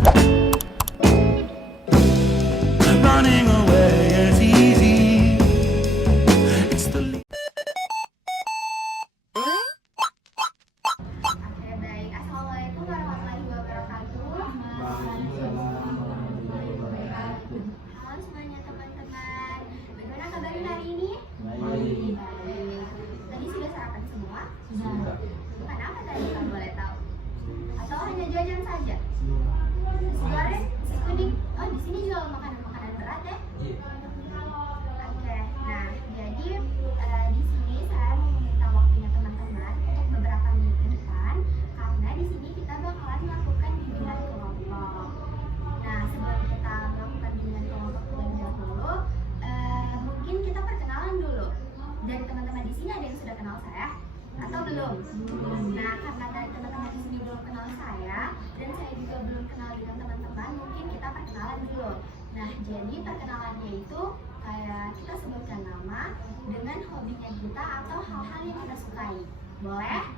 Running away is easy. It's the Oke, baik. Assalamualaikum warahmatullahi wabarakatuh. Halo semuanya teman-teman. Bagaimana kabarnya hari ini? Baik. Tadi sudah sarapan semua? Sudah. Makan apa tadi kalau boleh tahu? Atau hanya jajan saja? Nasi goreng, nasi kuning. Oh, di sini jual makanan-makanan berat ya? Oke. Nah, jadi di sini saya mau meminta waktunya teman-teman untuk beberapa menit ke depan, karena di sini kita bakalan melakukan bimbingan kelompok. Nah, sebelum kita melakukan bimbingan kelompok terlebih dahulu, mungkin kita perkenalan dulu. Dari teman-teman di sini ada yang sudah kenal saya atau belum? Nah, karena dari teman-teman di sini belum kenal saya dan saya juga belum kenal dengan teman-teman, mungkin kita perkenalan dulu. Nah, jadi perkenalannya itu kayak kita sebutkan nama dengan hobinya kita atau hal-hal yang kita sukai. Boleh?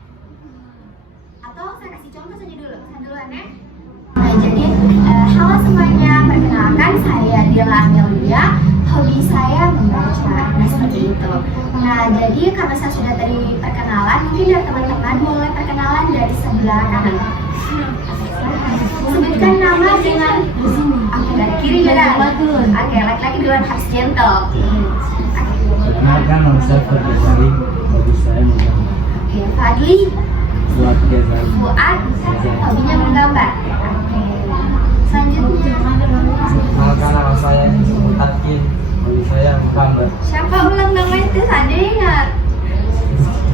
Atau saya kasih contoh saja dulu. Saya duluan ya. Nah, jadi halo semuanya, perkenalkan saya Dila Amelia. Hobi saya membaca. Nah, seperti itu. Nah, jadi karena saya sudah tadi perkenalan, mungkin dari teman-teman mulai perkenalan dari sebelah kanan. Sebutkan nama dengan dari kiri ke kanan. Oke, laki-laki duluan harus gentle. Perkenalkan, nama saya Fadli Salim. Hobi saya menggambar. Oke, Fadli. Fuad Ghazali. Fuad, hobinya menggambar. Oke. Selanjutnya, Perkenalkan, nama saya Hizbul Takin. Hobi saya menggambar. siapa ulang nama itu? Saya ingat.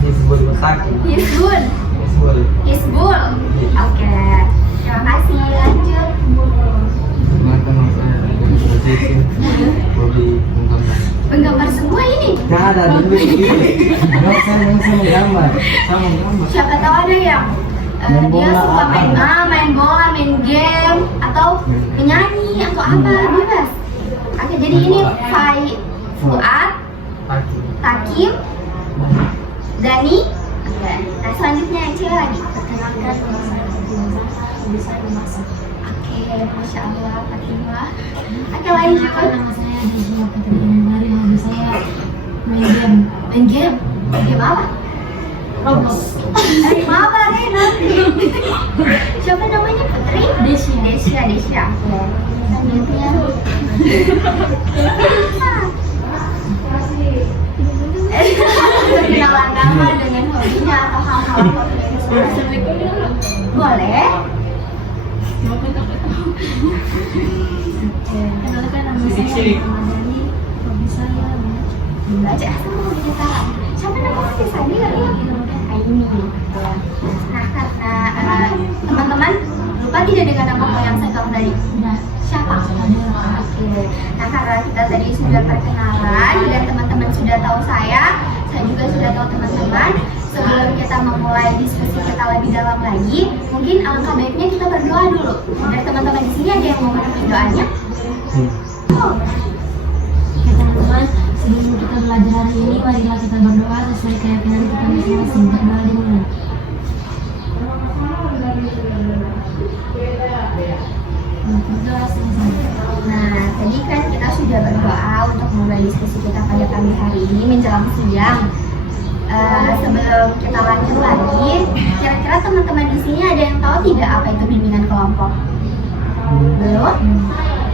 Hizbul Takin. Hizbul. Hizbul. Hizbul. Oke. Terima kasih. Lanjut. Perkenalkan, nama saya Hizbul Takin. Hobi menggambar. Menggambar semua ini. Gak ada dulu ini. Gak saya menggambar. Saya menggambar. Siapa tahu ada yang Main dia bola, suka apa? main bola, main game, atau menyanyi atau apa, bebas. Oke, jadi Main ini bola. Fuad, Takin. Takim, Dani. Oke. Nah, selanjutnya yang cewek lagi. Perkenalkan nama saya Fatimah. Hobi saya memasak. Oke, masya Allah Fatimah. Oke, lanjut. Nama saya Dajjal Putri Indari. Hobi saya main game. Main game. Game apa? Roblox. Apa nih nanti? Siapa namanya? Putri? Desya. Desya. Oke. Selanjutnya. Perkenalan nama dengan hobinya atau hal-hal boleh? Kenalkan nama saya Ramadhani. Hobi saya Baca semua kita. Siapa namanya sih? Sadir. Ini. Nah, karena teman-teman lupa tidak dengan nama yang saya bilang tadi. Siapa? Oke. Nah, karena kita tadi sudah perkenalan dan teman-teman sudah tahu saya juga sudah tahu teman-teman. Sebelum kita memulai diskusi kita lebih dalam lagi, mungkin alangkah baiknya kita berdoa dulu. Dari teman-teman di sini ada yang mau menemani doanya? Oh. Oke teman-teman, sebelum kita belajar hari ini, marilah kita berdoa sesuai keyakinan kita masing-masing. Berdoa dimulai. Berdoa selesai. Nah, tadi kan kita sudah berdoa untuk memulai diskusi kita pada pagi hari ini menjelang siang. Sebelum kita lanjut lagi, kira-kira teman-teman di sini ada yang tahu tidak apa itu bimbingan kelompok? Belum?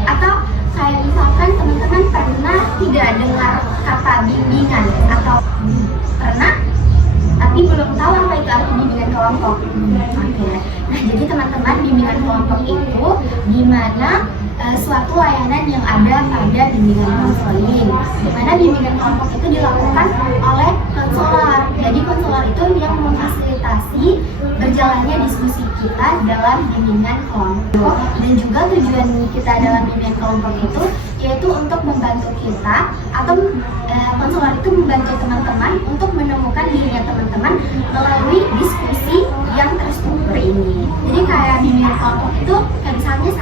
Atau kayak misalkan teman-teman pernah tidak dengar kata bimbingan atau pernah tapi belum tahu apa itu arti bimbingan kelompok? Oke. Nah, jadi teman-teman, bimbingan kelompok itu di mana suatu layanan yang ada pada bimbingan konseling, di mana bimbingan kelompok itu dilakukan oleh konselor. Jadi konselor itu yang memfasilitasi berjalannya diskusi kita dalam bimbingan kelompok, dan juga tujuan kita dalam bimbingan kelompok itu yaitu untuk membantu kita atau konselor itu membantu teman-teman untuk menemukan dirinya teman-teman melalui diskusi yang terstruktur ini. Jadi kayak bimbingan kelompok itu kayak misalnya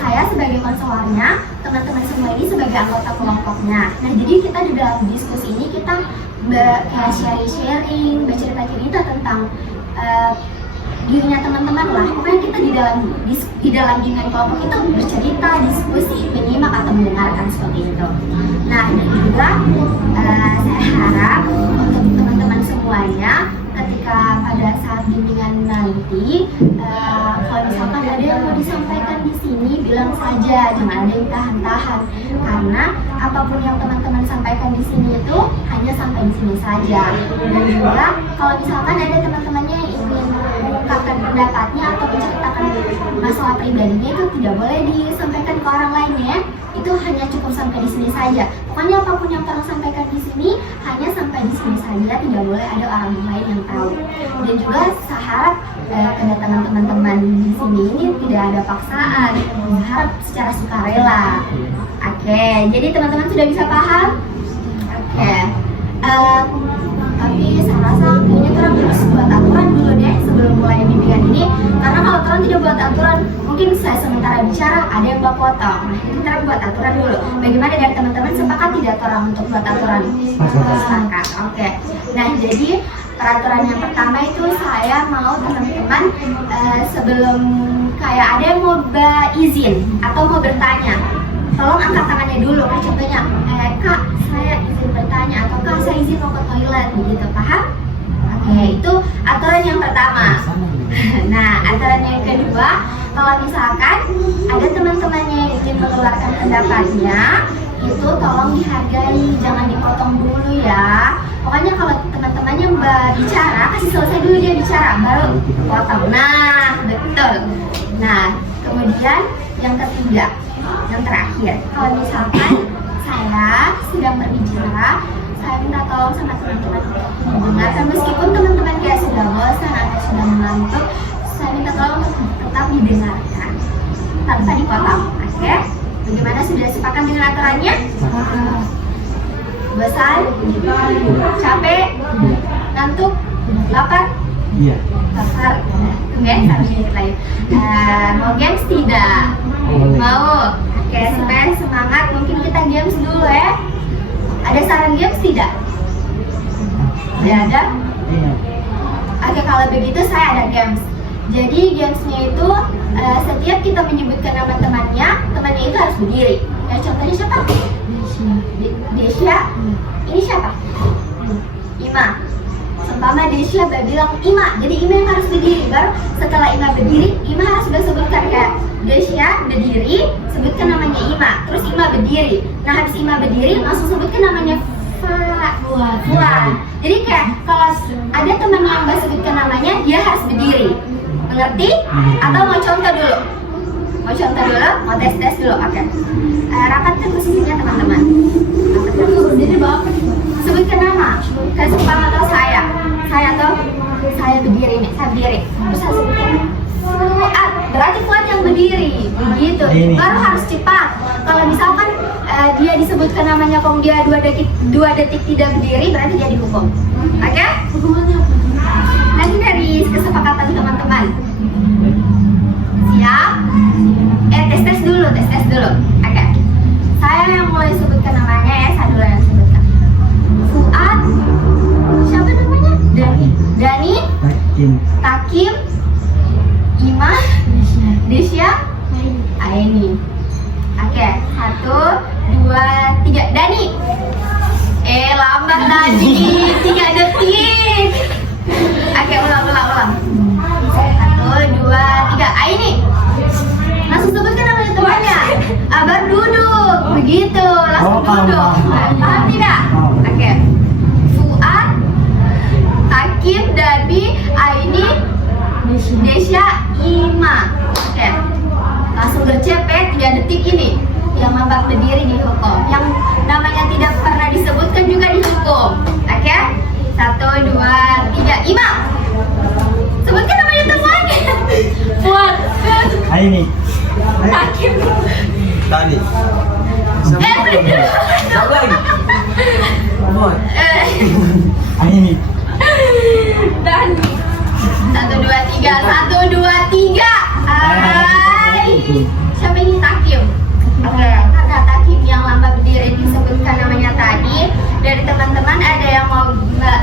saya sebagai konselornya, teman-teman semua ini sebagai anggota kelompoknya. Nah, jadi kita di dalam diskusi ini kita kayak sharing, bercerita-cerita tentang dirinya teman-teman lah. Pokoknya kita di dalam bimbingan kelompok itu bercerita, diskusi, menyimak atau mendengarkan seperti itu. Nah, dan juga saya harap untuk teman-teman semuanya ketika pada saat bimbingan nanti, kalau misalkan ada yang mau disampaikan di sini, bilang saja, jangan ada yang tahan-tahan, karena apapun yang teman-teman sampaikan di sini itu hanya sampai di sini saja. Dan juga kalau misalkan ada teman-temannya yang ingin mengungkapkan pendapatnya atau menceritakan masalah pribadinya, itu tidak boleh disampaikan ke orang lain ya. Itu hanya cukup sampai di sini saja. Pokoknya apapun yang orang sampaikan di sini hanya sampai di sini saja, tidak boleh ada orang lain yang tahu. Dan juga saya harap kedatangan teman-teman di sini ini tidak ada paksaan, saya harap secara sukarela. Oke, jadi teman-teman sudah bisa paham? Oke. Tapi saya rasa kayaknya orang harus buat aturan dulu deh sebelum mulai bimbingan ini, karena kalau orang tidak buat aturan, mungkin saya sementara bicara ada yang buat potong. Nah, kita buat aturan dulu. Bagaimana dari teman-teman, sepakat tidak orang untuk buat aturan? Sepakat. Oke. Nah, jadi peraturan yang pertama itu saya mau teman-teman sebelum kayak ada yang mau izin atau mau bertanya, tolong angkat tangannya dulu. Nah, contohnya, Kak, saya izin bertanya, atau Kak, saya izin mau ke toilet, begitu, paham? Oke, itu aturan yang pertama. Nah, aturan yang kedua, kalau misalkan ada teman-temannya yang ingin mengeluarkan pendapatnya, itu tolong dihargai, jangan dipotong dulu ya. Pokoknya kalau teman-temannya bicara, kasih selesai dulu dia bicara, baru potong. Nah, betul. Nah, kemudian yang ketiga, yang terakhir, kalau misalkan saya sedang berbicara, saya minta tolong sama teman-teman untuk mendengarkan, meskipun teman-teman kayak sudah bosan atau sudah mengantuk, saya minta tolong untuk tetap didengarkan tanpa dipotong. Oke? Bagaimana, sudah sepakat dengan aturannya? Bosan? Capek? Ngantuk? Lapar? Iya. Lapar? Oke, harus dikit lagi. Mau games tidak? Mau? Oke, supaya semangat, mungkin kita games dulu ya. Ada saran games tidak? Tidak ada? Iya. Oke, kalau begitu saya ada games. Jadi gamesnya itu setiap kita menyebutkan nama temannya itu harus berdiri. Ya, contohnya siapa? Desya. Ini siapa? Ima. Seumpama Desya bilang Ima, jadi Ima yang harus berdiri. Baru setelah Ima berdiri, Ima harus sudah sebutkan kayak Desya berdiri, sebutkan namanya Ima. Terus Ima berdiri. Nah, habis Ima berdiri, langsung sebutkan namanya Fuad. Jadi kayak kalau ada teman yang nggak sebutkan namanya, dia harus berdiri. Mengerti? Atau mau contoh dulu? Mau contoh dulu? Mau tes dulu? Oke. Rapatkan posisinya teman-teman. Jadi bapak sebutkan nama. Kayak seumpama atau saya tuh, saya berdiri nih, saya berdiri. Terus saya sebutkan Fuad, berarti Fuad yang berdiri. Begitu. Baru harus cepat. Kalau misalkan dia disebutkan namanya, kok dia 2 detik tidak berdiri, berarti dia dihukum. Oke? Hukumannya apa? Nanti dari kesepakatan teman-teman. Siap? Tes dulu. Oke. Saya yang mulai sebutkan namanya ya, saya dulu yang sebutkan. Fuad. Siapa namanya? Dani. Takim. Ima. Desya. Aini. Oke, 1, 2, 3. Dani. Lambat Dani. 3 detik. Oke, ulang. 1, 2, 3. Aini. Langsung sebutkan namanya temannya. Abar duduk. Begitu, langsung duduk. Paham tidak? Oke. Fuad, Takim, Dabi, Aini, Desya, Ima. Oke. Langsung bercepet 3 detik ini. Yang mampat berdiri dihukum. Yang namanya tidak pernah disebutkan juga dihukum. Oke? 1, 2, 3. Ima. Sebutkan namanya temannya. Fuad. Aini. Takim. Dani. Siapa lagi? Aini. Dani. 1, 2, 3. 1, 2, 3. Siapa ini? Takim. Oke, karena Takim yang lama berdiri disebutkan namanya tadi, dari teman-teman ada yang mau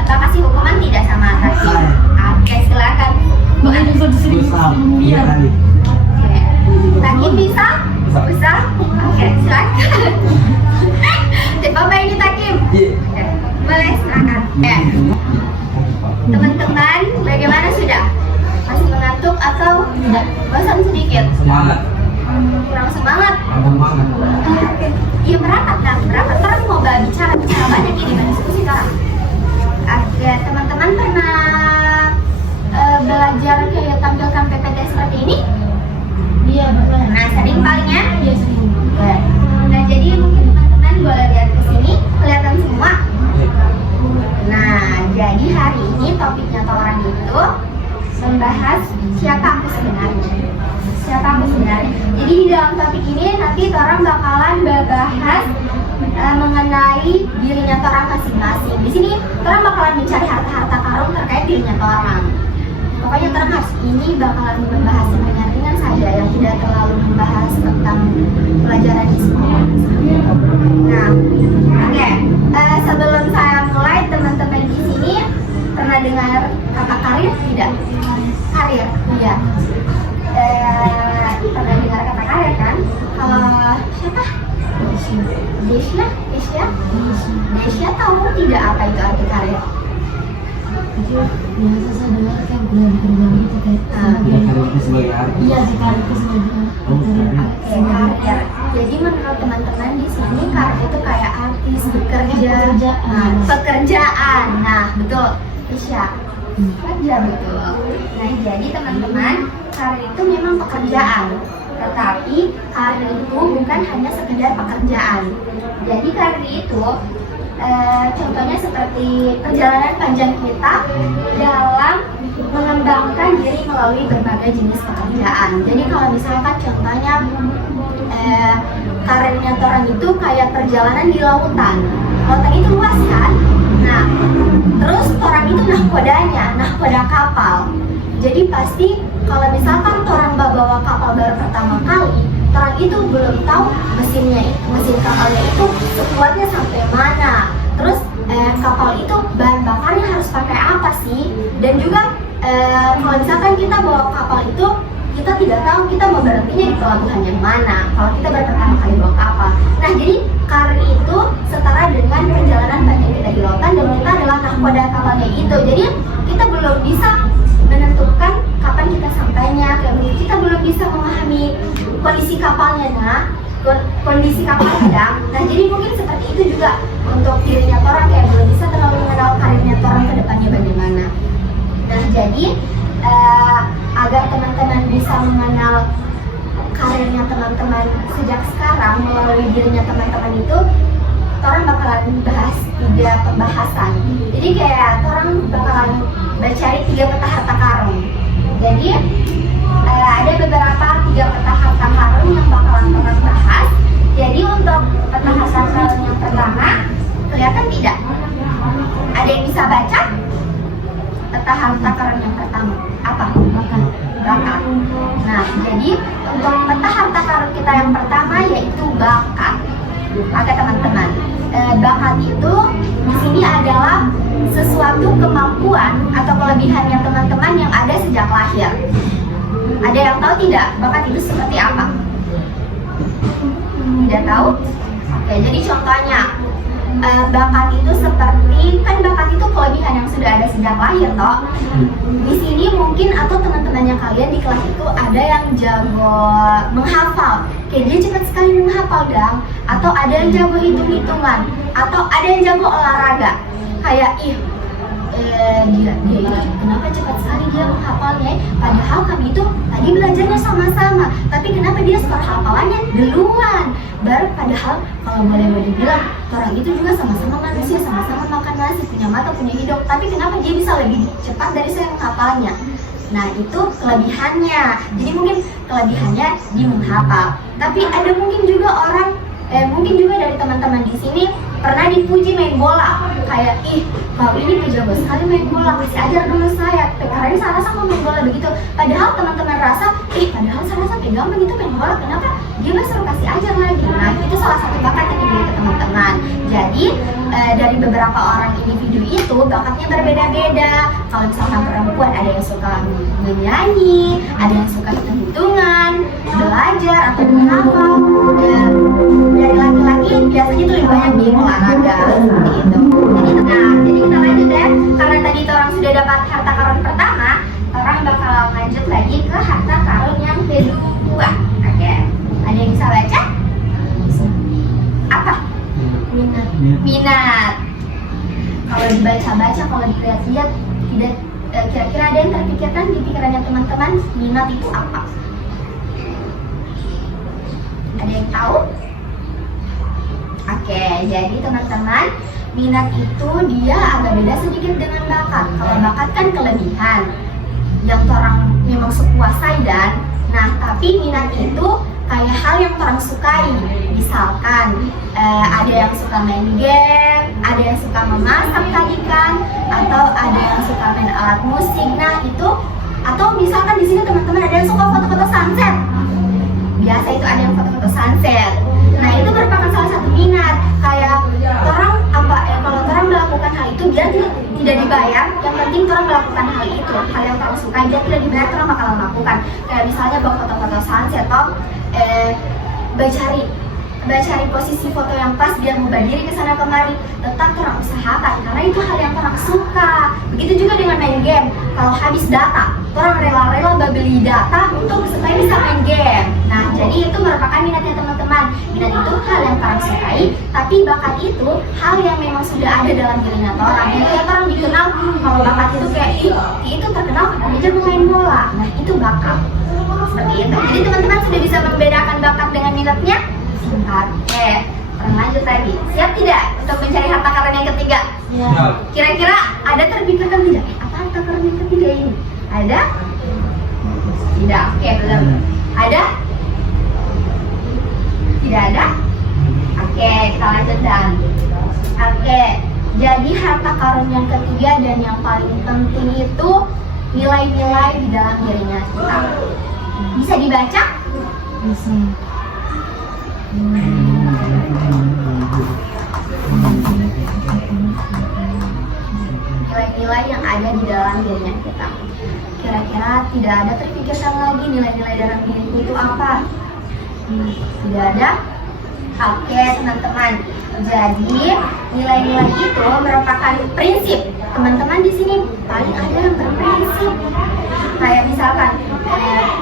kasih hukuman tidak sama Takim? Oke, silakan. Bu Anis. Maaf, iya tadi. Takim bisa? Bisa? Oke, silakan. Coba ini Takim. Iya. Oke, boleh silakan. Teman-teman, bagaimana sudah? Masih mengantuk atau tidak? Bosan sedikit? Semangat. Kurang semangat? Semangat. Iya merapat kan? Merapat. Orang mau bicara banyak ini, diskusi orang. Oke, teman-teman pernah belajar kayak tampilkan PPT seperti ini? Iya, Bapak. Nah, sering palingnya? Iya, sering. Oke. Nah, jadi mungkin teman-teman boleh lihat ke sini, kelihatan semua. Nah, jadi hari ini topiknya orang itu membahas siapa aku sebenarnya. Siapa aku sebenarnya. Jadi di dalam topik ini nanti orang bakalan bahas mengenai dirinya orang masing-masing. Di sini orang bakalan mencari harta-harta karun terkait dirinya orang. Pokoknya orang harus ini bakalan membahas yang ringan-ringan saja, yang tidak terlalu membahas tentang pelajaran di sekolah. Nah, oke. Sebelum saya mulai, teman-teman di sini pernah dengar kata karir tidak? Karir, iya. Pernah dengar kata karir kan? Kalau siapa? Desya tahu tidak apa itu arti karir? Itu biasa saya dengar kan kuliah di kerjaan gitu kayak Tidak karir itu sebagai arti. iya sih karir itu sebagai Oke, karir. Jadi menurut teman-teman di sini karir itu kayak artis, bekerja, pekerjaan. Nah, betul, Isya. Kerja betul. Nah, jadi teman-teman, karir itu memang pekerjaan. Tetapi karir itu bukan hanya sekedar pekerjaan. Jadi karir itu contohnya seperti perjalanan panjang kita dalam mengembangkan diri melalui berbagai jenis pekerjaan. Jadi kalau misalkan contohnya karirnya orang itu kayak perjalanan di lautan. Lautan itu luas kan? Nah, terus orang itu nahkoda kapal. Jadi pasti kalau misalkan orang bawa kapal baru pertama kali, orang itu belum tahu mesin kapalnya itu kuatnya sampai mana. Terus kapal itu bahan bakarnya harus pakai apa sih? Dan juga kalau misalkan kita bawa kapal itu, kita tidak tahu kita mau berhentinya di pelabuhan yang mana kalau kita baru pertama kali bawa kapal. Nah, jadi karir itu setara dengan perjalanan panjang kita di lautan dan kita adalah nahkoda kapalnya itu. Jadi kita belum bisa menentukan kapan kita sampainya, kita belum bisa memahami kondisi kapalnya. Kondisi kapalnya. Nah, jadi mungkin seperti itu juga untuk dirinya orang kayak belum bisa terlalu mengenal karirnya orang ke depannya bagaimana. Nah, jadi agar teman-teman bisa mengenal karirnya teman-teman sejak sekarang melalui dirinya teman-teman itu, orang bakalan bahas 3 pembahasan. Jadi kayak orang bakalan mencari 3 peta harta karun. Jadi ada beberapa 3 peta harta karun yang bakalan orang bahas. Jadi untuk peta harta karun yang pertama, kelihatan tidak? Ada yang bisa baca? Peta harta karun yang pertama apa? Bakat. Nah, jadi untuk peta harta karun kita yang pertama yaitu bakat. Oke teman-teman, bakat itu di sini adalah sesuatu kemampuan atau kelebihannya teman-teman yang ada sejak lahir. Ada yang tahu tidak bakat itu seperti apa? Tidak tahu? Oke, jadi contohnya bakat itu seperti, kan bakat itu kelebihan yang sudah ada sejak lahir toh. Di sini mungkin atau teman-temannya kalian di kelas itu ada yang jago menghafal, kayak dia cepat sekali menghafal dong. Atau ada yang jago hitung-hitungan, atau ada yang jago olahraga. Kayak dia kenapa cepat sekali dia menghafalnya? Padahal kami itu tadi belajarnya sama-sama, tapi kenapa dia skor hafalannya duluan? Baru padahal kalau boleh dibilang orang itu juga sama-sama manusia, sama-sama makan nasi, punya mata, punya hidung, tapi kenapa dia bisa lebih cepat dari saya menghafalnya? Nah, itu kelebihannya. Jadi mungkin kelebihannya di menghafal. Tapi ada mungkin juga orang mungkin juga dari teman-teman di sini pernah dipuji main bola, kayak kau ini jago sekali main bola, kasih ajar dulu saya. Karena ini saya rasa main bola begitu. Padahal teman-teman rasa, padahal saya rasa gampang itu main bola. Kenapa juga suruh kasih ajar lagi. Nah itu salah satu bakat yang dimiliki teman-teman. Jadi dari beberapa orang individu itu bakatnya berbeda-beda. Kalau misalkan perempuan ada yang suka menyanyi, ada yang suka hitung-hitungan, belajar atau menghafal. Dari laki-laki biasanya tuh lebih banyak di olahraga seperti itu. Jadi kita lanjut ya. Karena tadi orang sudah dapat harta karun pertama, orang bakal lanjut lagi ke harta karun yang kedua. Oke, ada yang bisa baca? Apa? Minat. Kalau dibaca-baca, kalau dilihat-lihat, tidak kira-kira ada yang terpikirkan di pikirannya teman-teman, minat itu apa? Ada yang tahu? Oke, jadi teman-teman, minat itu dia agak beda sedikit dengan bakat. Kalau bakat kan kelebihan yang orang memang sekuasai dan tapi minat itu kayak hal yang orang sukai. Misalkan ada yang suka main game, ada yang suka memasak tadi kan, atau ada yang suka main alat musik. Nah itu, atau misalkan di sini teman-teman ada yang suka foto-foto sunset. Biasa itu ada yang foto-foto sunset. Nah itu merupakan salah satu minat. Kayak orang kalau orang melakukan hal itu dia tidak dibayar, yang penting orang melakukan hal itu, hal yang orang suka, dia tidak dibayar, orang bakal melakukan. Kayak misalnya bawa foto-foto sunset atau cari posisi foto yang pas, dia mau berdiri ke sana kemari, tetap orang usahakan karena itu hal yang orang suka. Begitu juga dengan main game. Kalau habis data, orang rela-rela beli data untuk supaya bisa main game. Nah, jadi itu merupakan minatnya teman-teman. Minat itu hal yang orang sukai, tapi bakat itu hal yang memang sudah ada dalam dirinya orang. Jadi orang dikenal kalau bakat itu kayak itu terkenal karena dia main bola. Nah, itu bakat. Seperti itu. Jadi teman-teman sudah bisa membedakan bakat dengan minatnya? Oke, lanjut lagi. Siap tidak untuk mencari harta karun yang ketiga? Ya. Kira-kira ada terpikirkan tidak? Apa harta karun yang ketiga ini? Ada? Tidak. Oke, belum. Ada? Tidak ada? Oke, kita lanjut dan. Oke, jadi harta karun yang ketiga dan yang paling penting itu nilai-nilai di dalam dirinya kita. Bisa dibaca? Bisa. Nilai-nilai yang ada di dalam dirinya kita. Kira-kira tidak ada terpikirkan lagi nilai-nilai dalam diriku itu apa? Tidak ada? Oke teman-teman. Jadi nilai-nilai itu merupakan prinsip. Teman-teman di sini paling ada yang berprinsip. Kayak misalkan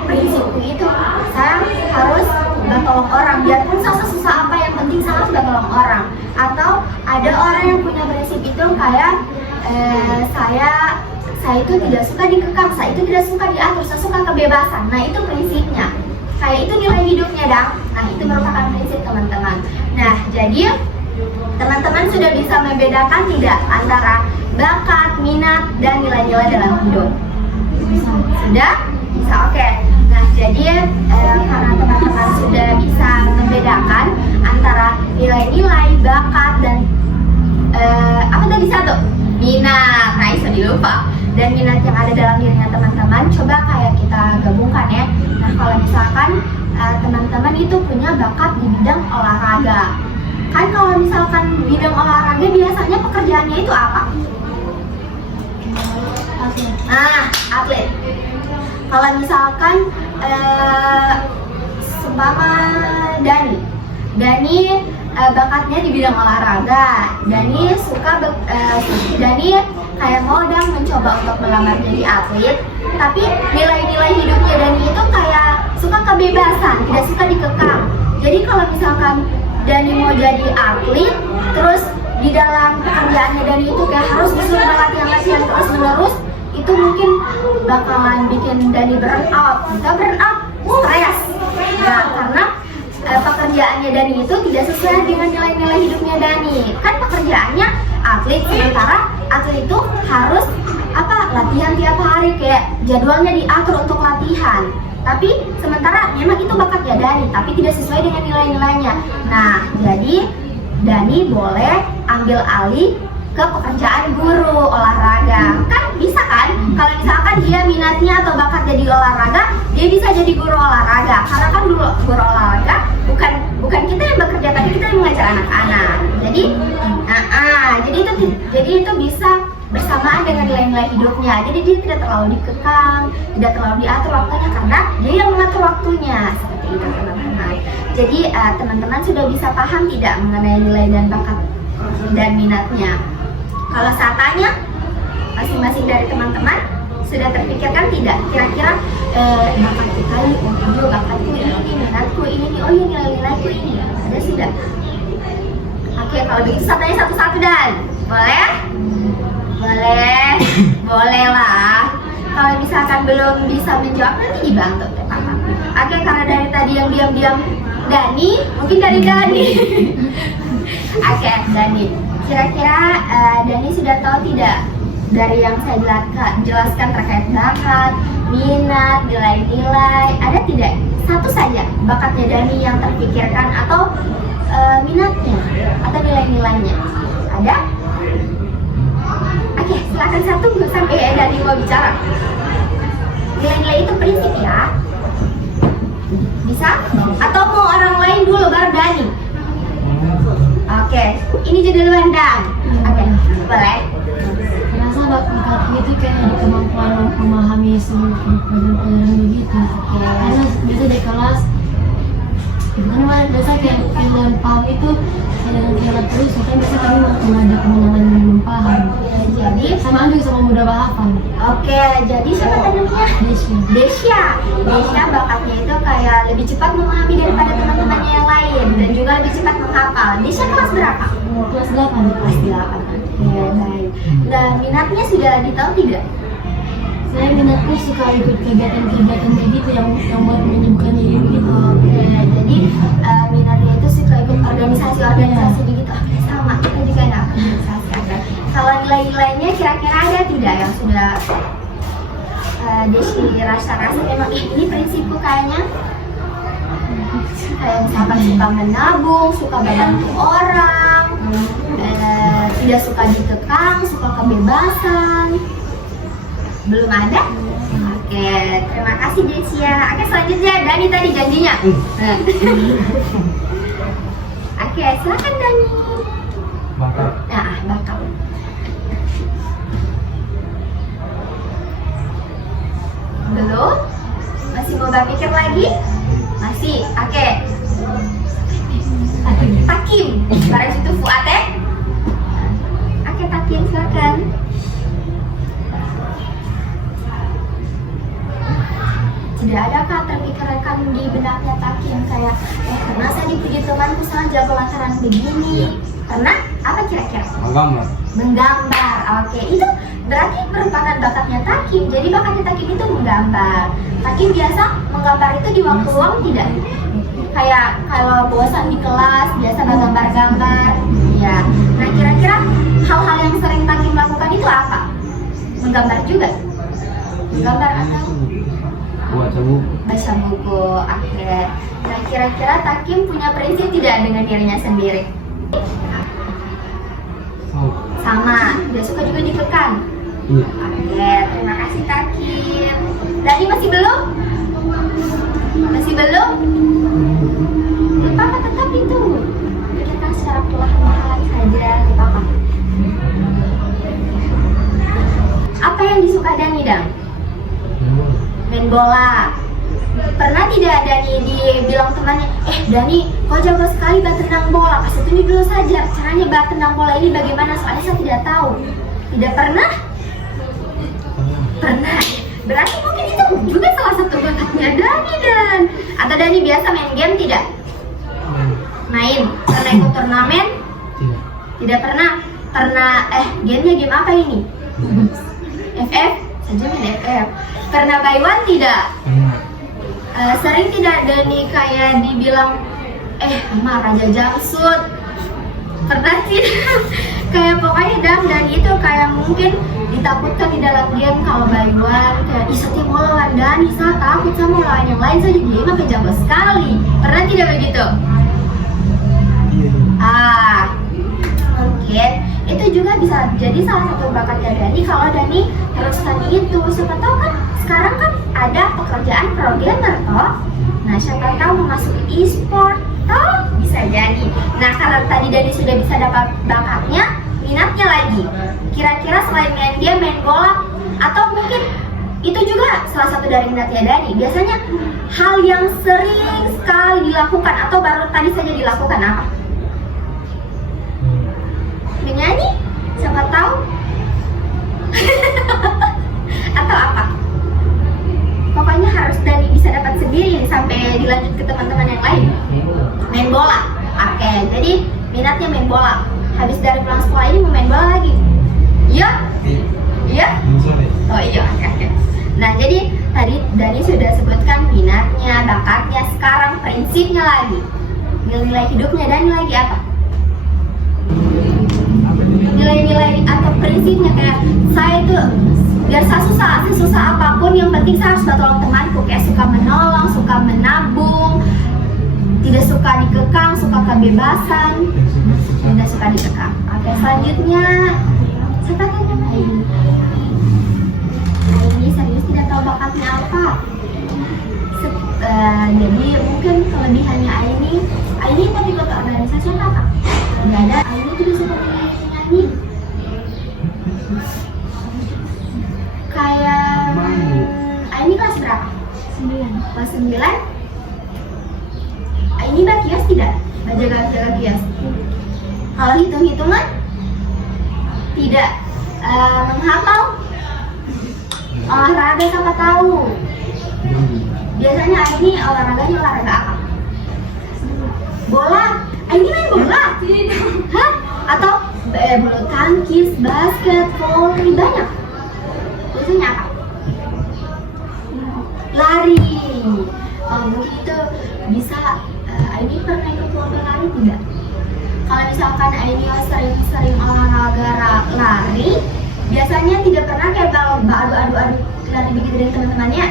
prinsipku itu saya harus gak tolong orang, biarpun susah apa, yang penting saya harus gak tolong orang. Atau ada orang yang punya prinsip itu kayak saya itu tidak suka dikekang, saya itu tidak suka diatur, saya suka kebebasan. Nah itu prinsipnya, kayak itu nilai hidupnya dong. Nah itu merupakan prinsip teman-teman. Nah jadi teman-teman sudah bisa membedakan tidak antara bakat, minat, dan nilai-nilai dalam hidup? Sudah? Bisa, oke. Nah jadi karena teman-teman sudah bisa membedakan antara nilai-nilai, bakat, dan apa tadi satu? Minat. Nah itu dilupa. Dan minat yang ada dalam dirinya teman-teman, coba kayak kita gabungkan ya. Nah kalau misalkan teman-teman itu punya bakat di bidang olahraga, kan kalau misalkan bidang olahraga biasanya pekerjaannya itu apa? Nah, atlet. Kalau misalkan seumpama Dani bakatnya di bidang olahraga. Dani kayak mau mencoba untuk melamar jadi atlet, tapi nilai-nilai hidupnya Dani itu kayak suka kebebasan, tidak suka dikekang. Jadi kalau misalkan Dani mau jadi atlet, terus di dalam pekerjaannya Dani itu kayak harus disuruh latihan terus-menerus, itu mungkin bakalan bikin Dani burn out. Kita burn out, stres. Nah, karena pekerjaannya Dani itu tidak sesuai dengan nilai-nilai hidupnya Dani. Kan pekerjaannya atlet, sementara atlet itu harus latihan tiap hari, kayak jadwalnya diatur untuk latihan. Tapi sementara memang itu bakatnya Dani, tapi tidak sesuai dengan nilai-nilainya. Nah, jadi Dani boleh ambil alih ke pekerjaan guru olahraga. Kan bisa kan? Kalau misalkan dia minatnya atau bakatnya di olahraga, dia bisa jadi guru olahraga. Karena kan guru olahraga bukan kita yang bekerja tapi kita yang mengajar anak-anak. Jadi itu bisa bersamaan dengan nilai-nilai hidupnya. Jadi dia tidak terlalu dikekang, tidak terlalu diatur waktunya karena dia yang mengatur waktunya. Seperti itu teman-teman. Jadi teman-teman sudah bisa paham tidak mengenai nilai dan bakat dan minatnya. Kalau saya tanya masing-masing dari teman-teman sudah terpikirkan tidak? Kira-kira bakat kita ini, bakatku ini, minatku ini, oh iya nilai-nilaiku ini. Ada sudah? Oke, kalau begitu saya tanya satu-satu dan boleh? Boleh lah. Kalau misalkan belum bisa menjawab nanti dibantu teman-teman. Oke, karena dari tadi yang diam-diam Dani, mungkin dari Dani. Oke, Dani. Kira-kira Dani sudah tahu tidak dari yang saya jelaskan terkait bakat, minat, nilai-nilai, ada tidak satu saja bakatnya Dani yang terpikirkan atau minatnya atau nilai-nilainya? Ada? Oke, silakan satu sampai Dani mau bicara. Nilai-nilai itu prinsip ya. Bisa? Atau mau orang lain dulu baru Dani? Oke, ini jadi duluan Dan. Oke, boleh. Rasa bakatku itu kayak di kemampuan memahami seluruh pelajaran begitu. Karena biasa di kelas bukan biasa kayak belum paham itu dengan kilat terus, makanya biasa kami mengajak teman-teman yang belum paham. Jadi Sama juga sama mudah hafal. oke, jadi siapa namanya? Desya. Desya bakatnya itu kayak lebih cepat memahami daripada teman-temannya yang lain dan juga lebih cepat menghafal. Desya kelas berapa? Kelas 8. Kelas 8. Oke, baik. Dan minatnya sudah ditahu tidak? Saya minatnya suka ikut kegiatan-kegiatan begitu yang buat menyibukkan diri begitu. Oke, jadi minatnya itu suka ikut organisasi begitu. Oke, sama. Kita juga ada organisasi. Oke. Kalau nilai-nilainya kira-kira ada tidak yang sudah Desi rasa-rasa memang ini prinsipku kayaknya? Kayak misalkan suka menabung, suka bantu orang, tidak suka dikekang, suka kebebasan. Belum ada? Oke, terima kasih Desya. Oke, selanjutnya Dani tadi janjinya. Oke, silakan Dani. Bakat. Nah, bakat. Belum? Masih mau berpikir lagi? Masih? Oke. Takim. Barang situ Fuad ya? Oke, Takim silakan. Tidak adakah terpikirkan di benaknya Takim kayak pernah saya dipuji temanku sangat jago lantaran begini? Pernah? Apa kira-kira? Menggambar. Menggambar. Oke, itu berarti merupakan bakatnya Takim. Jadi bakatnya Takim itu menggambar. Takim biasa menggambar itu di waktu luang tidak? Kayak kalau bosan di kelas biasa menggambar-gambar. Ya. Nah, kira-kira hal-hal yang sering Takim lakukan itu apa? Menggambar juga? Menggambar atau Baca buku. baca buku? Oke. Nah, kira-kira Takim punya prinsip tidak dengan dirinya sendiri? Sama, dia suka juga dikekang. Iya. Oke, terima kasih Takim. Dani masih belum? Masih belum? Apa tetap itu? Kita secara perlahan-lahan saja, apa? Apa yang disuka Dani, Dang? Main bola. Pernah tidak Dani dibilang temannya, Dani, kau jago sekali batendang bola, kasih tunjuk dulu saja caranya batendang bola ini bagaimana, soalnya saya tidak tahu. Tidak pernah? Pernah. Berarti mungkin itu juga salah satu bakatnya Dani dan atau Dani biasa main game tidak? Main. Pernah ikut turnamen? Tidak. Tidak pernah. Pernah gamenya game apa ini? FF? Saja main FF. Pernah buy one tidak? Sering tidak Dani kayak dibilang Mama Raja Jamsud? Pernah tidak? Kayak pokoknya dan itu kayak mungkin ditakutkan di dalam game kalau buy one kayak Isatnya mau lawan Dani, saya takut sama lawan yang lain saja dia mah jago sekali. Pernah tidak begitu? Mungkin itu juga bisa jadi salah satu bakatnya Dani kalau Dani teruskan itu. Siapa tahu kan sekarang kan ada pekerjaan programmer toh. Nah, siapa tahu mau masuk e-sport toh saja nih. Nah, karena tadi Dani sudah bisa dapat bakatnya, minatnya lagi. Kira-kira selain main game, main bola, atau mungkin itu juga salah satu dari minatnya Dani. Biasanya hal yang sering sekali dilakukan atau baru tadi saja dilakukan apa? Menyanyi? Siapa tahu? Atau apa? Pokoknya harus Dani bisa dapat sendiri sampai dilanjut ke teman-teman yang lain. Main bola. Oke, jadi minatnya main bola. Habis dari pulang sekolah ini mau main bola lagi? Iya? Iya? Oh iya, oke. Nah, jadi tadi Dani sudah sebutkan minatnya, bakatnya, sekarang prinsipnya lagi. Nilai-nilai hidupnya Dani lagi apa? Nilai-nilai atau prinsipnya kayak saya itu biar saya susah apapun yang penting saya harus tolong temanku, kayak suka menolong, suka menabung, tidak suka dikekang, suka kebebasan, tidak suka dikekang. Oke, selanjutnya siapa tanya Aini? Aini serius tidak tahu bakatnya apa. Jadi mungkin kelebihannya Aini tadi ikut organisasi apa? Tidak ada. Aini tidak seperti nyanyi. Kayak Aini kelas berapa? 9. Kelas 9. Aini bakias tidak? Jaga kias. Kalau hitung-hitungan? Tidak. Menghafal? Olahraga siapa tahu? Biasanya Aini olahraganya olahraga apa? Bola? Aini main bola? Hah? Atau bulu tangkis, basket, volley, banyak? Biasanya apa? Lari. Begitu bisa. Aini pernah ikut lomba lari tidak? Kalau misalkan Aini sering olahraga lari, biasanya tidak pernah kayak kalau adu lari begitu dengan teman-temannya.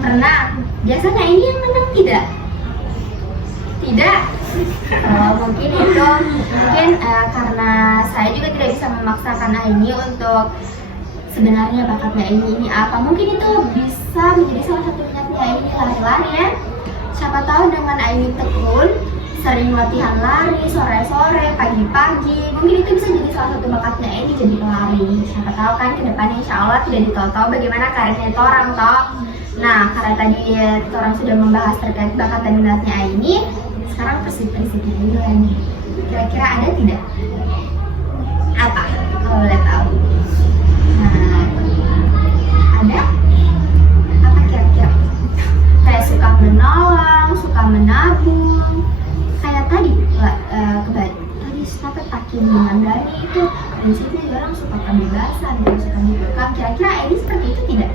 Pernah. Biasanya Aini yang menang tidak? Tidak. Mungkin karena saya juga tidak bisa memaksakan Aini untuk sebenarnya bakatnya ini apa. Mungkin itu bisa menjadi salah satu minatnya Aini, lari-lari ya. Siapa tahu dengan Aini tekun, sering latihan lari sore-sore, pagi-pagi, mungkin itu bisa jadi salah satu bakatnya Aini, jadi pelari. Siapa tahu kan ke depannya insya Allah tidak ditahu-tahu bagaimana karirnya orang toh. Nah, karena tadi orang sudah membahas terkait bakat dan minatnya Aini, sekarang prinsip-prinsipnya dulu Aini. Kira-kira ada tidak? Apa? Kalau boleh tahu. Nah, ada? Apa kira-kira? Kayak suka menolong, suka menabung. Kayak tadi, tadi sampai pakai dengan Dani itu prinsipnya juga orang suka kebebasan, suka dikekang. Kira-kira ini seperti itu tidak?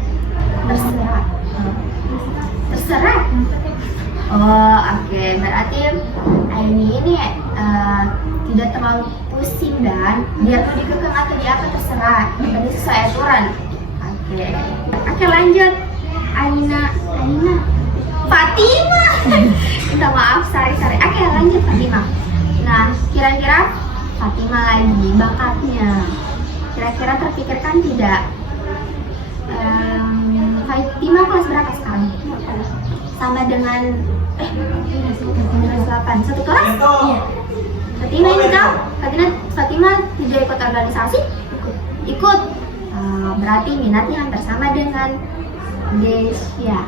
Terserah. Oh, oke. Berarti Aini ini tidak terlalu pusing dan biar mau dikekang atau di apa terserah. Jadi sesuai aturan. Oke, lanjut. Aina. Fatima. Minta maaf, sorry. Oke, lanjut Fatima. Nah, kira-kira Fatima lagi bakatnya. Kira-kira terpikirkan tidak? Fatima kelas berapa sekarang? Sama dengan kelas 8. Satu kelas? Iya. Fatima ini tahu? Fatima tidak ikut organisasi? Ikut. Berarti minatnya hampir sama dengan Desya.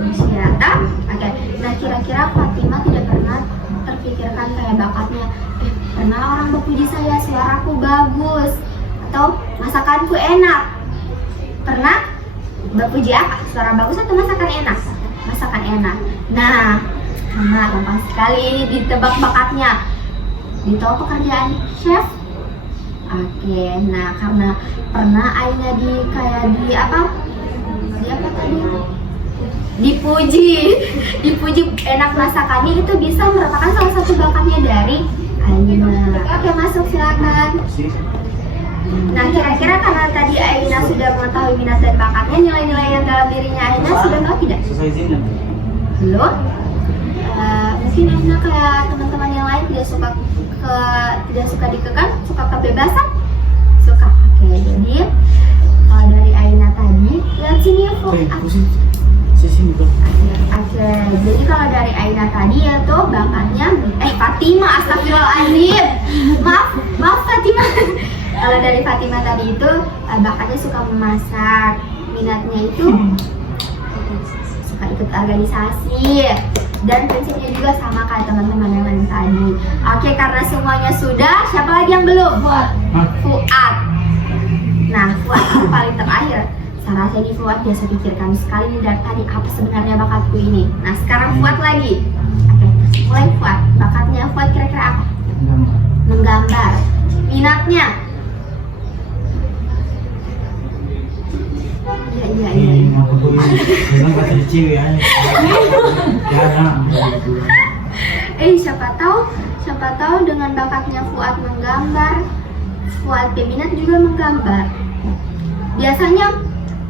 Oke. Nah, kira-kira Fatima tidak pernah terpikirkan kayak bakatnya, pernah orang berpuji saya, suaraku bagus, atau masakanku enak. Pernah berpuji apa? Suara bagus atau masakan enak? Masakan enak. Nah, gampang sekali ditebak bakatnya. Ditahu pekerjaan chef? Oke. Nah, karena pernah Aina di apa tadi? Dipuji enak masakannya, itu bisa merupakan salah satu bakatnya dari Aina. Oke, masuk silakan. Nah, kira-kira karena tadi Aina sudah mengetahui minat dan bakatnya, nilai-nilai yang dalam dirinya Aina sudah tahu tidak? Belum? Mungkin Aina kayak teman-teman yang lain tidak suka dikekang, suka kebebasan? Suka. Oke, jadi kalau dari Aina tadi, lihat sini ya, Sini tuh. Oke, jadi kalau dari Aina tadi ya tuh bakatnya Fatima, astagfirullahaladzim. Maaf Fatima. Kalau dari Fatima tadi itu bakatnya suka memasak, minatnya itu suka ikut organisasi, dan prinsipnya juga sama kayak teman-teman yang lain tadi. Oke, karena semuanya sudah, siapa lagi yang belum? Fuad. Nah, Fuad itu paling terakhir. Saya rasa ini Fuad biasa pikirkan sekali nih dari tadi apa sebenarnya bakatku ini. Nah, sekarang Fuad lagi. Oke, mulai Fuad. Bakatnya Fuad kira-kira apa? Menggambar. Minatnya? Iya. Apa tuh? Memang kata cewek ya. Siapa tahu dengan bakatnya Fuad menggambar, Fuad peminat juga menggambar. Biasanya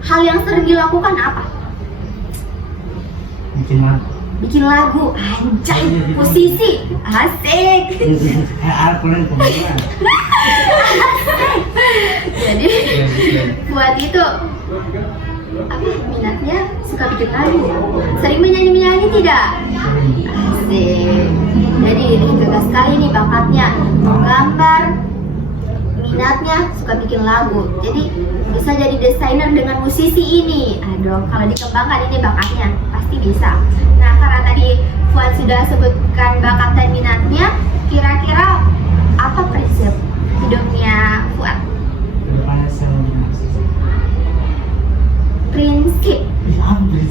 hal yang sering dilakukan apa? Bikin lagu, anjay, musisi, asik. Jadi Fuad itu minatnya suka bikin lagu, sering menyanyi tidak? Asik. Jadi gagal sekali nih bakatnya menggambar, minatnya suka bikin lagu. Jadi bisa jadi desainer dengan musisi ini. Aduh, kalau dikembangkan ini bakatnya pasti bisa. Nah, karena tadi Fuad sudah sebutkan bakat dan minatnya, kira-kira apa prinsip hidupnya Fuad? Prinsip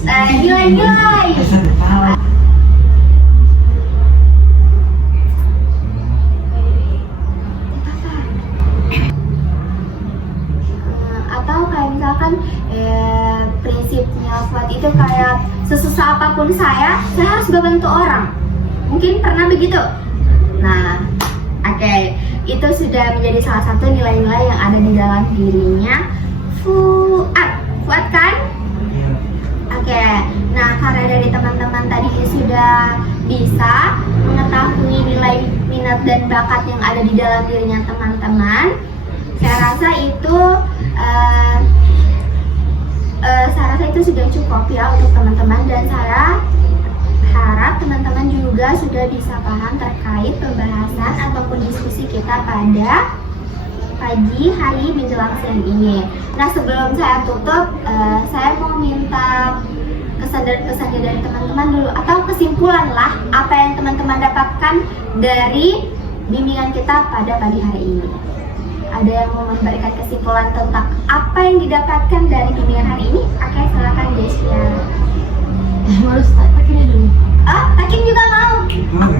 nilai-nilai. Atau kayak misalkan prinsipnya Fuad itu kayak sesusah apapun saya harus bantu orang. Mungkin pernah begitu. Nah, oke, itu sudah menjadi salah satu nilai-nilai yang ada di dalam dirinya Fuad kan? Oke, nah karena dari teman-teman tadi sudah bisa mengetahui nilai minat dan bakat yang ada di dalam dirinya teman-teman, saya rasa itu sudah cukup ya untuk teman-teman, dan saya harap teman-teman juga sudah bisa paham terkait pembahasan ataupun diskusi kita pada pagi hari menjelang siang ini. Nah, sebelum saya tutup, saya mau minta kesan dari teman-teman dulu, atau kesimpulan lah apa yang teman-teman dapatkan dari bimbingan kita pada pagi hari ini. Ada yang mau memberikan kesimpulan tentang apa yang didapatkan dari bimbingan hari ini? Oke, silakan Desya. Harus Takin dulu. Takin juga mau?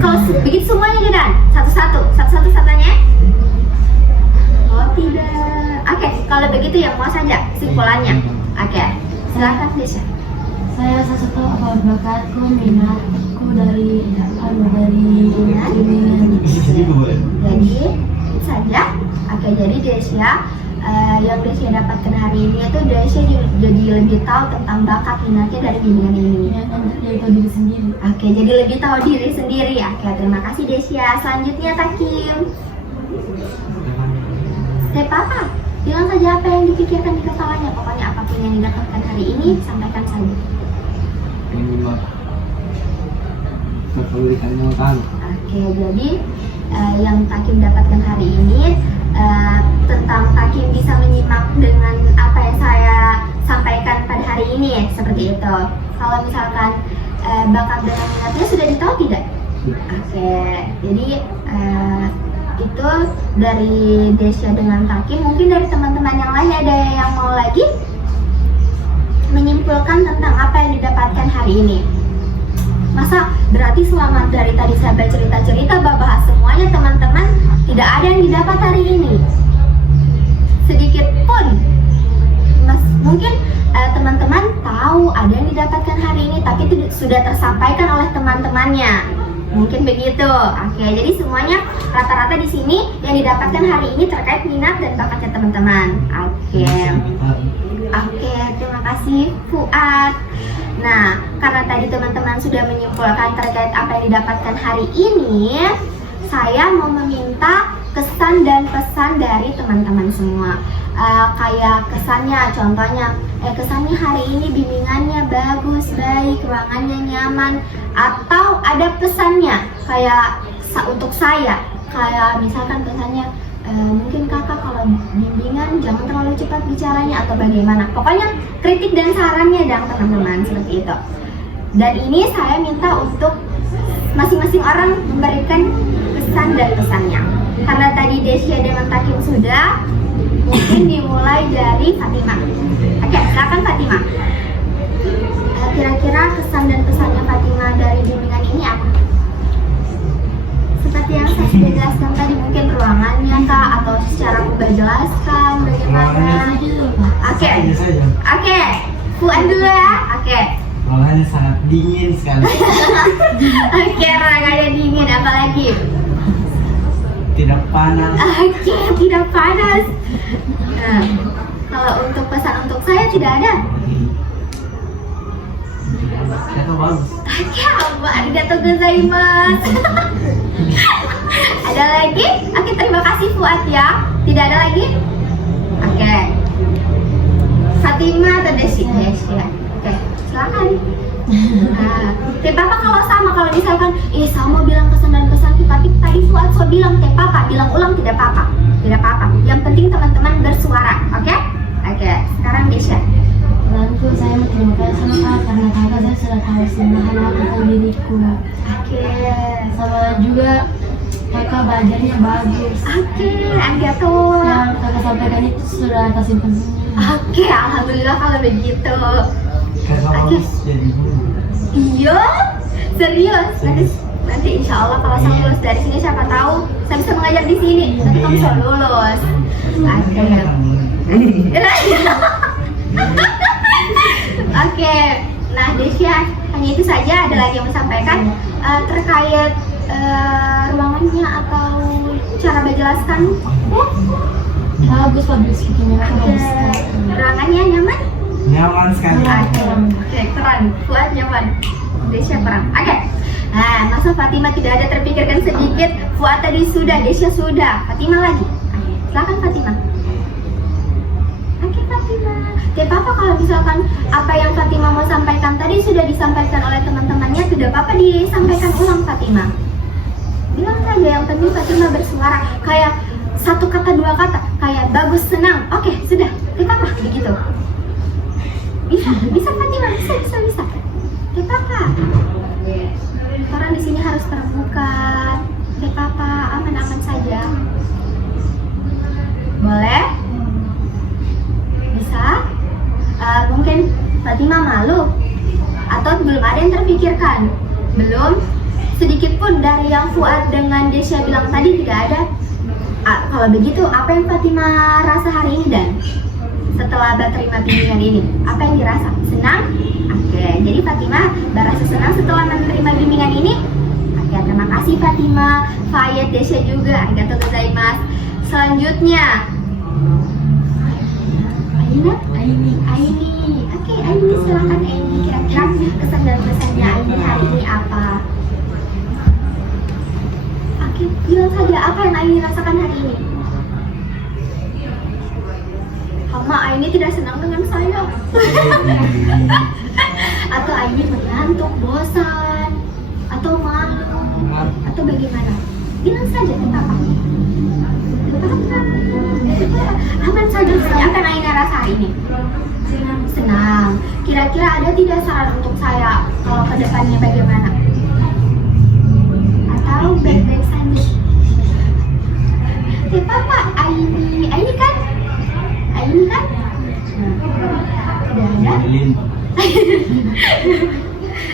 Kalau begitu semuanya juga, satu-satu tanya. Oh tidak. Oke, kalau begitu ya mau saja kesimpulannya. Oke, silakan Desya. Saya satu apa bakatku, minatku dari bimbingan. Jadi saja. Oke, jadi Desya yang Desya dapatkan hari ini itu Desya jadi lebih tahu tentang bakat minatnya dari bimbingan ini. Jadi tahu diri sendiri. Oke, jadi lebih tahu diri sendiri. Oke, terima kasih Desya. Selanjutnya Takim. Step apa? Bilang saja apa yang dipikirkan di kepalanya. Pokoknya apapun yang didapatkan hari ini, sampaikan saja. Oke, jadi yang Takim dapatkan hari ini tentang Takim bisa menyimak dengan apa yang saya sampaikan pada hari ini, seperti itu. Kalau misalkan bakat dan minatnya sudah ditahu tidak? Oke, jadi itu dari Desya dengan Takim. Mungkin dari teman-teman yang lain ada yang mau lagi menyimpulkan tentang apa yang didapatkan hari ini? Masa berarti selama dari tadi saya bercerita-cerita bahas semuanya teman-teman tidak ada yang didapat hari ini? Sedikit pun. Mungkin teman-teman tahu ada yang didapatkan hari ini tapi sudah tersampaikan oleh teman-temannya. Mungkin begitu. Oke, jadi semuanya rata-rata di sini yang didapatkan hari ini terkait minat dan bakatnya teman-teman. Oke, terima kasih Fuad. Nah, karena tadi teman-teman sudah menyimpulkan terkait apa yang didapatkan hari ini, saya mau meminta kesan dan pesan dari teman-teman semua. kayak kesannya, contohnya kesannya hari ini bimbingannya bagus, baik, ruangannya nyaman, atau ada pesannya kayak untuk saya, kayak misalkan pesannya mungkin kakak kalau bimbingan jangan terlalu cepat bicaranya atau bagaimana. Pokoknya kritik dan sarannya dong teman-teman, seperti itu. Dan ini saya minta untuk masing-masing orang memberikan pesan dan pesannya. Karena tadi Desya dan Takim sudah, mungkin dimulai dari Fatimah. Oke, silakan Fatimah. Kira-kira kesan dan pesannya Fatimah dari bimbingan ini apa? Seperti yang saya sudah jelaskan tadi, mungkin ruangannya kak, atau secara mudah jelaskan bagaimana. Oke, oke, Fuad dulu ya. Oke. Ruangannya sangat dingin sekali. Oke, ruangannya dingin, apalagi? Tidak panas. Oke, tidak panas. Nah, kalau untuk pesan untuk saya tidak ada. Itu bagus. Oke, arigatou gozaimasu. Ada lagi? Oke, terima kasih Fuad ya. Tidak ada lagi? Oke. Fatimah atau Desya? Oke, silakan. Nah, Teh Papa kalau sama, kalau misalkan saya mau bilang kesan dan pesan, tapi tadi Fuad so bilang, Teh Papa bilang ulang, tidak apa-apa. Tidak apa-apa. Yang penting teman-teman bersuara, oke? Oke, sekarang Desya. Tentu saya berterima kasih sama kakak karena kakak saya sudah tahu semua hal tentang diriku. Oke. Sama juga kakak belajarnya bagus. Oke, arigatou. Yang kakak sampaikan itu sudah kasih pentingnya. Oke, alhamdulillah kalau begitu. Kakak bagus jadi guru. Iya, serius. Nanti insya Allah kalau saya lulus dari sini, siapa tahu saya bisa mengajar di sini. Nanti kamu bisa lulus. Oke. Oke, nah Desya, hanya itu saja. Ada lagi yang mau sampaikan terkait ruangannya atau cara menjelaskan? Bagus, bagus gitu ya. Ruangannya nyaman? Nyaman sekali. Oke, keren. Fuad nyaman. Desya kurang. Oke. Nah, masa Fatimah tidak ada terpikirkan sedikit? Fuad tadi sudah, Desya sudah. Fatimah lagi. Silakan Fatimah. Oke Fatimah. Teh Papa kalau misalkan apa yang Fatimah mau sampaikan tadi sudah disampaikan oleh teman-temannya, tidak apa-apa disampaikan ulang Fatimah. Bilang saja, yang penting Fatimah bersuara. Kayak satu kata, dua kata, kayak bagus, senang. Oke, sudah. Teh Papa begitu. Bisa Fatimah, bisa. Teh Papa. Orang di sini harus terbuka. Teh Papa, aman-aman saja. Boleh? Bisa? Mungkin Fatimah malu atau belum ada yang terpikirkan? Belum? Sedikit pun dari yang Fuad dengan Desya bilang tadi tidak ada? Kalau begitu, apa yang Fatimah rasa hari ini dan setelah berterima bimbingan ini? Apa yang dirasa? Senang? Oke, jadi Fatimah berasa senang setelah menerima bimbingan ini? Oke, terima kasih Fatimah, Fayed, Desya juga. Arigatou gozaimasu. Selanjutnya Aini. Oke, Aini, silakan Aini. Kira-kira kesan dan pesannya Aini hari ini apa? Oke, bilang saja apa yang Aini rasakan hari ini. Mama, Aini tidak senang dengan saya. Atau Aini mengantuk, bosan, atau malu, atau bagaimana? Bilang saja apa? Aman saja, apa yang Aini rasa hari ini? Senang. Kira-kira ada tidak saran untuk saya kalau ke depannya bagaimana? Atau baik-baik saja? Ya Papa, Aini kan?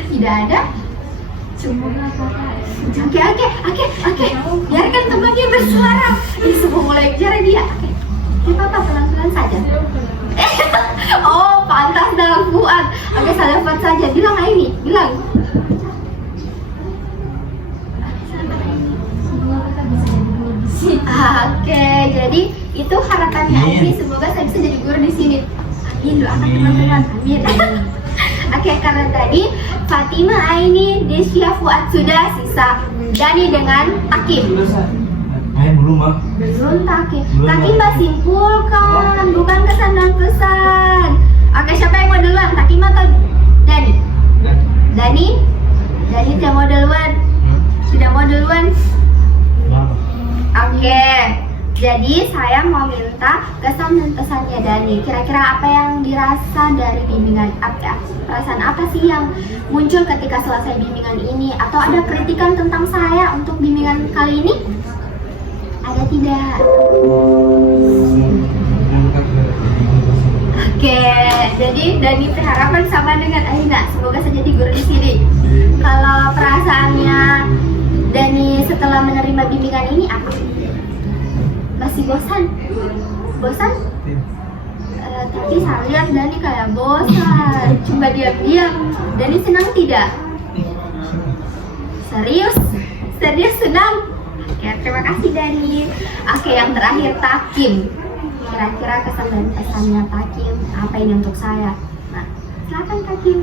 Tidak ada? Tidak ada? Oke. Biarkan temannya bersuara. Ini semua mulai bicara dia. Oke. Ya Papa, pelan-pelan saja. Oh, pantas dalam Fuad. Oke, saya Fuad saja. Bilang Aini, bilang. Oke, jadi itu harapannya Aini. Semoga saya bisa jadi guru di sini. Amin, doakan teman-teman. Amin. Oke, karena tadi Fatimah, Aini, Desya, Fuad sudah, sisa Dani dengan Takim. belum bang. Belum Taki. Belum, Taki Bang. mbak simpulkan, bukan kesan dan pesan. Oke, siapa yang mau duluan? Taki atau Dani? Dani? Dani tidak mau duluan? Tidak mau duluan? Bang. Oke. Jadi saya mau minta kesan dan pesannya Dani. Kira-kira apa yang dirasa dari bimbingan? Perasaan apa sih yang muncul ketika selesai bimbingan ini? Atau ada kritikan tentang saya untuk bimbingan kali ini? Ada tidak? Oke, jadi Dani berharapan sama dengan Aina. Semoga saja di guru di sini. Kalau perasaannya Dani setelah menerima bimbingan ini apa? Masih bosan? Bosan? Tapi saya lihat Dani kayak bosan, cuma diam-diam. Dani senang tidak? Serius? Serius senang? Oke, terima kasih Dani. Oke, yang terakhir Takim. Kira-kira kesan dan pesannya Takim apa ini untuk saya? Nah, silakan Takim.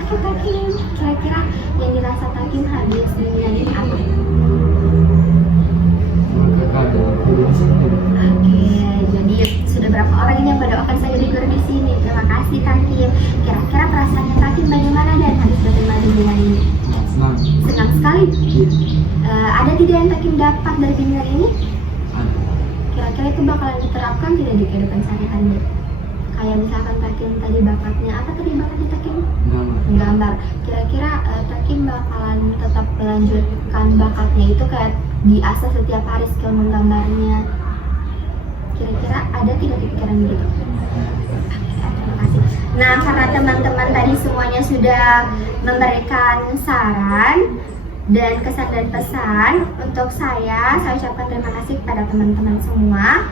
Oke Takim, kira-kira yang dirasa Takim habis bimbingan ini apa? Oke, jadi sudah berapa orang ini yang mendoakan saya di guru di sini? Terima kasih Takim. Kira-kira perasaannya Takim bagaimana dan habis menerima bimbingan ini? Senang. Senang sekali. Ada tidak yang Takim dapat dari bimbingan ini? Kira-kira itu bakalan diterapkan tidak di kehidupan sehari-hari? Kayak misalkan Takim tadi bakatnya, apa tadi bakatnya Takim? Menggambar. Kira-kira Takim bakalan tetap melanjutkan bakatnya itu kayak diasah setiap hari skill menggambarnya. Kira-kira ada tidak di pikiran gitu? Terima kasih. Nah, karena teman-teman tadi semuanya sudah memberikan saran dan kesan dan pesan untuk saya ucapkan terima kasih kepada teman-teman semua.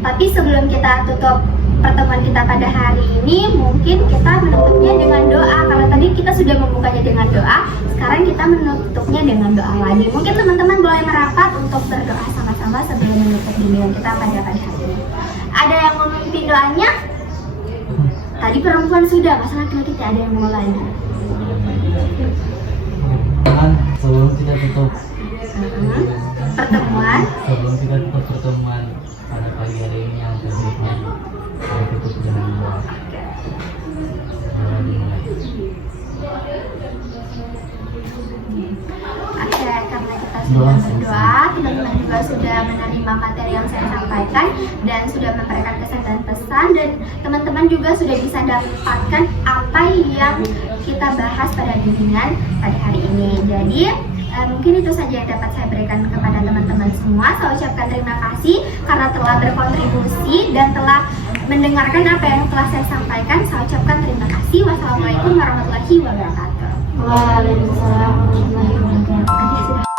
Tapi sebelum kita tutup pertemuan kita pada hari ini, mungkin kita menutupnya dengan doa. Karena tadi kita sudah membukanya dengan doa, sekarang kita menutupnya dengan doa lagi. Mungkin teman-teman boleh merapat untuk berdoa sama-sama sebelum menutup bimbingan kita pada hari ini. Ada yang mau memimpin doanya? Tadi perempuan sudah, masa laki-laki tidak ada yang mau lagi. Sebelum kita tutup Pertemuan. sebelum kita tutup pertemuan pada pagi hari ini yang terbaik, kita tutup dengan doa. Oke, karena kita sudah berdoa, teman-teman juga sudah menerima materi yang saya sampaikan dan sudah memberikan kesan dan pesan, dan teman-teman juga sudah bisa dapatkan apa yang kita bahas pada bimbingan pada hari ini. Jadi mungkin itu saja yang dapat saya berikan kepada teman-teman semua. Saya ucapkan terima kasih karena telah berkontribusi dan telah mendengarkan apa yang telah saya sampaikan. Saya ucapkan terima kasih. Wassalamualaikum warahmatullahi wabarakatuh. Waalaikumsalam warahmatullahi wabarakatuh. Oke, sudah.